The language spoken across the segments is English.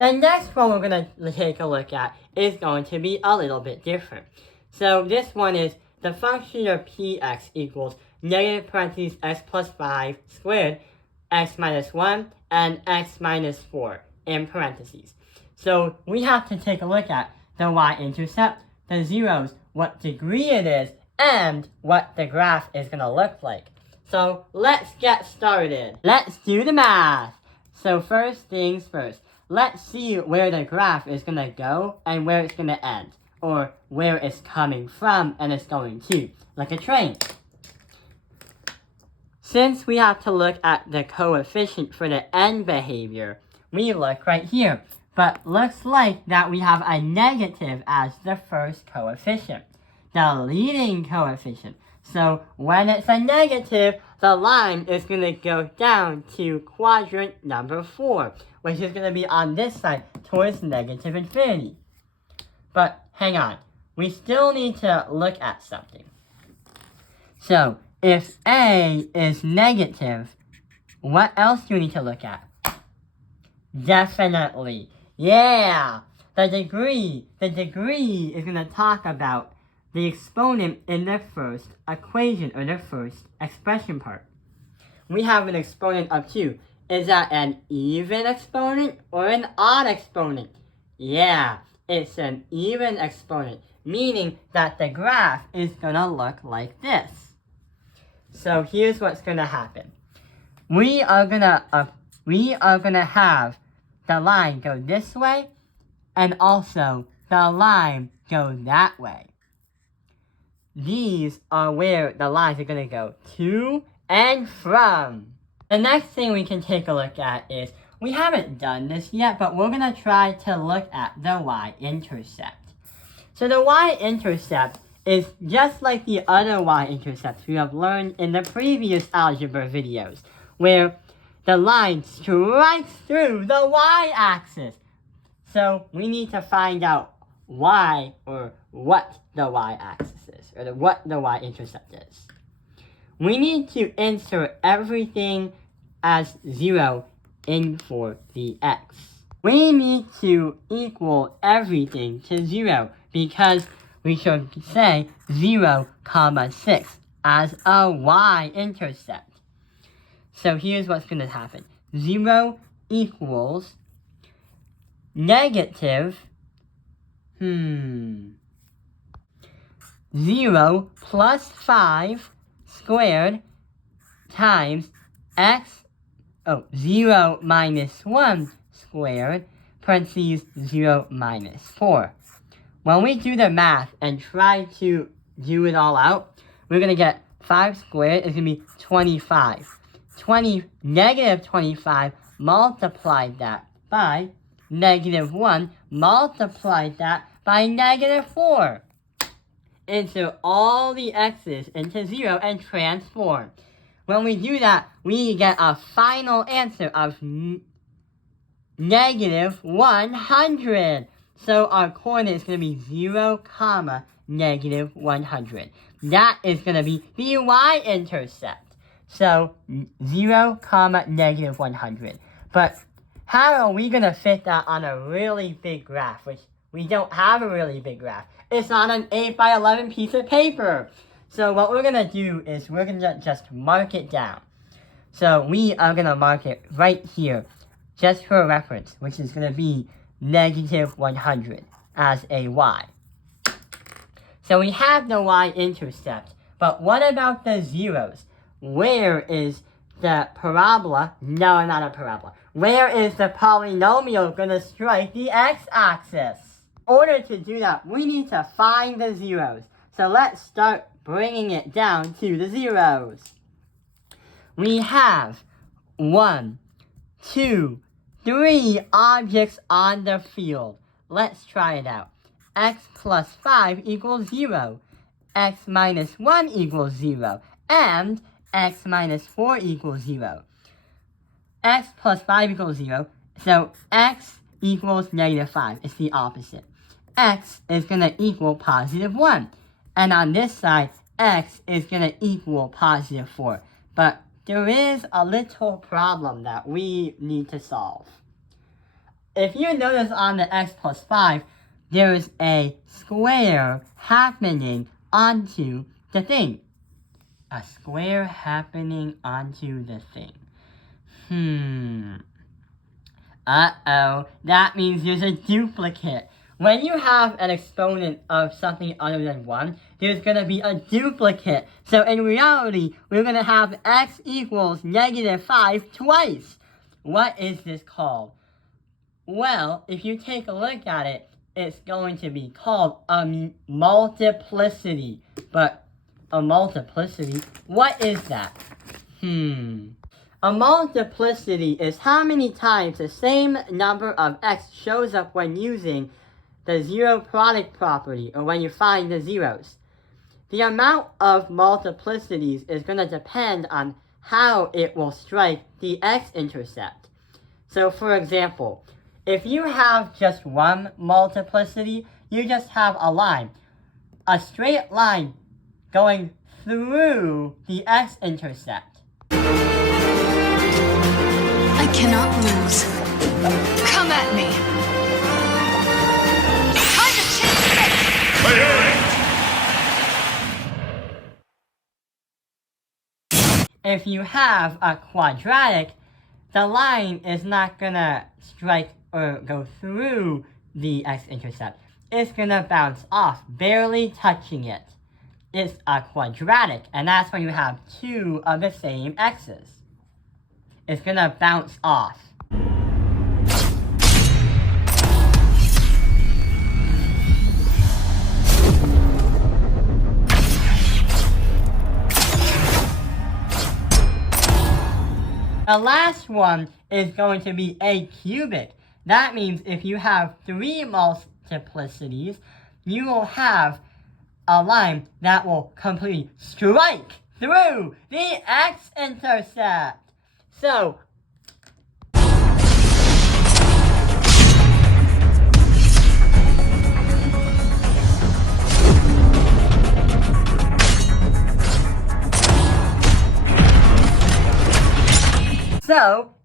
The next one we're going to take a look at is going to be a little bit different. So this one is the function of px equals negative parentheses x plus 5 squared, x minus 1, and x minus 4 in parentheses. So we have to take a look at the y-intercept, the zeros, what degree it is, and what the graph is going to look like. So let's get started. Let's do the math. So first things first. Let's see where the graph is going to go and where it's going to end, or where it's coming from and it's going to, like a train. Since we have to look at the coefficient for the end behavior, we look right here. But looks like that we have a negative as the first coefficient, the leading coefficient. So when it's a negative, the line is going to go down to quadrant number 4, which is going to be on this side towards negative infinity. But hang on, we still need to look at something. So if a is negative, what else do we need to look at? Definitely, yeah, the degree is going to talk about the exponent in the first equation, or the first expression part. We have an exponent of 2. Is that an even exponent or an odd exponent? Yeah, it's an even exponent, meaning that the graph is going to look like this. So here's what's going to happen. We are going to have the line go this way, and also the line go that way. These are where the lines are going to go to and from. The next thing we can take a look at is, we haven't done this yet, but we're going to try to look at the y-intercept. So the y-intercept is just like the other y-intercepts we have learned in the previous algebra videos, where the line strikes through the y-axis. So we need to find out why, or what the y-axis is, or what the y-intercept is. We need to insert everything as 0 in for the x. We need to equal everything to 0 because we should say 0, 6 as a y-intercept. So here's what's going to happen. 0 equals negative 0 plus 5 squared times 0 minus 1 squared, parentheses 0 minus 4. When we do the math and try to do it all out, we're going to get 5 squared is going to be 25. Negative 25, multiplied that by negative 1, multiplied that by negative 4. Insert all the x's into 0 and transform. When we do that, we get a final answer of negative 100. So our coordinate is going to be 0, negative 100. That is going to be the y-intercept. So 0, negative 100. But how are we going to fit that on a really big graph, which we don't have a really big graph? It's on an 8 by 11 piece of paper. So what we're going to do is we're going to just mark it down. So we are going to mark it right here, just for reference, which is going to be negative 100 as a y. So we have the y-intercept, but what about the zeros? Where is the parabola? No, not a parabola. Where is the polynomial going to strike the x-axis? In order to do that, we need to find the zeros. So let's start bringing it down to the zeros. We have 1, 2, 3 objects on the field. Let's try it out. X plus 5 equals 0. X minus 1 equals 0. And x minus 4 equals 0. X plus 5 equals 0. So x equals negative 5. It's the opposite. X is going to equal positive 1. And on this side, x is going to equal positive 4. But there is a little problem that we need to solve. if you notice on the x plus 5, there's a square happening onto the thing. A square happening onto the thing. Uh-oh, that means there's a duplicate. When you have an exponent of something other than 1, there's going to be a duplicate. So in reality, we're going to have x equals negative 5 twice. What is this called? Well, if you take a look at it, it's going to be called a multiplicity. But a multiplicity, what is that? A multiplicity is how many times the same number of x shows up when using the zero product property, or when you find the zeros. The amount of multiplicities is going to depend on how it will strike the x-intercept. So for example, if you have just one multiplicity, you just have a line. A straight line going through the x-intercept. I cannot lose. Come at me. Time to change it. If you have a quadratic, the line is not gonna strike or go through the x-intercept. It's gonna bounce off, barely touching it. It's a quadratic, and that's when you have two of the same x's. It's gonna bounce off. The last one is going to be a cubic. That means if you have 3 multiplicities, you will have a line that will completely strike through the x-intercept. So,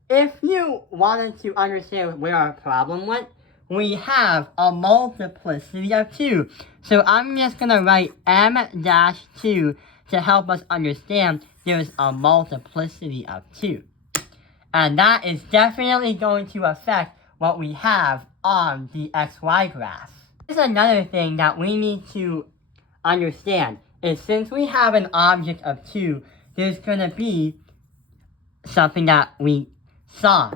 if you wanted to understand where our problem went, we have a multiplicity of 2. So I'm just going to write m-2 to help us understand there's a multiplicity of 2. And that is definitely going to affect what we have on the xy graph. Here's another thing that we need to understand, is since we have an object of 2, there's going to be something that we saw.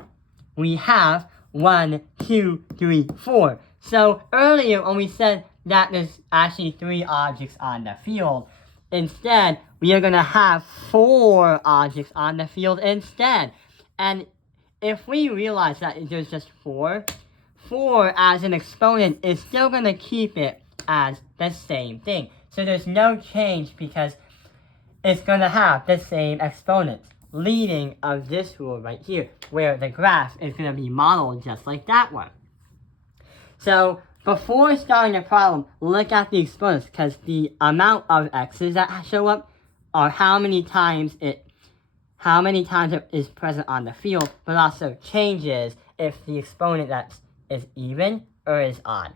We have 1, 2, 3, 4. So earlier when we said that there's actually 3 objects on the field, instead we are going to have 4 objects on the field instead. And if we realize that there's just 4 as an exponent is still going to keep it as the same thing. So there's no change because it's going to have the same exponents, leading of this rule right here, where the graph is going to be modeled just like that one. So before starting the problem, look at the exponents, because the amount of x's that show up are how many times it is present on the field, but also changes if the exponent that is even or is odd.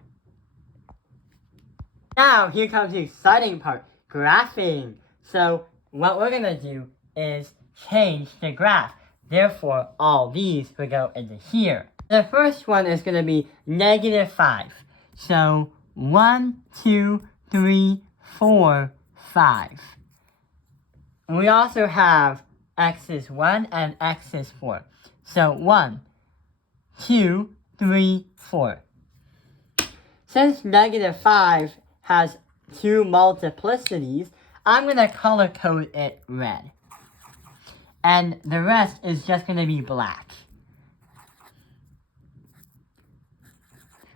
Now, here comes the exciting part, graphing. So what we're going to do is change the graph. Therefore, all these will go into here. The first one is going to be negative 5. So 1, 2, 3, 4, 5. And we also have x is 1 and x is 4. So 1, 2, 3, 4. Since negative 5 has 2 multiplicities, I'm going to color code it red. And the rest is just going to be black.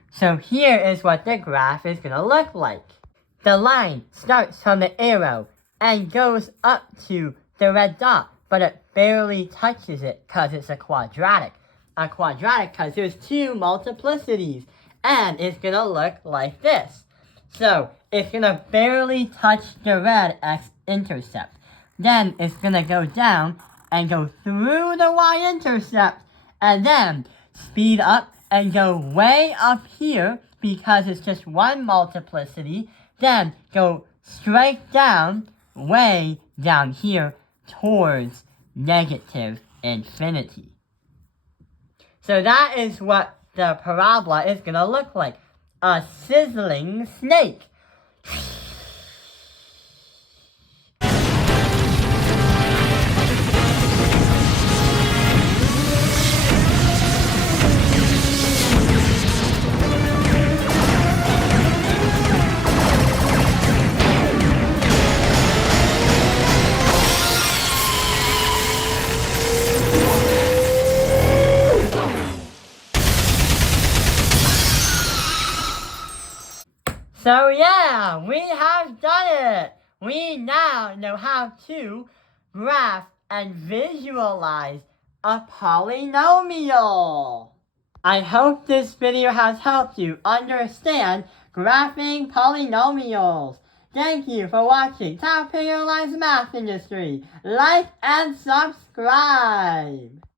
So here is what the graph is going to look like. The line starts from the arrow and goes up to the red dot, but it barely touches it because it's a quadratic. A quadratic because there's 2 multiplicities, and it's going to look like this. So it's going to barely touch the red x-intercept. Then it's going to go down and go through the y-intercept, and then speed up and go way up here because it's just one multiplicity. Then go straight down, way down here towards negative infinity. So that is what the parabola is going to look like. A sizzling snake. So yeah, we have done it! We now know how to graph and visualize a polynomial! I hope this video has helped you understand graphing polynomials. Thank you for watching Top Penalized Math Industry. Like and subscribe!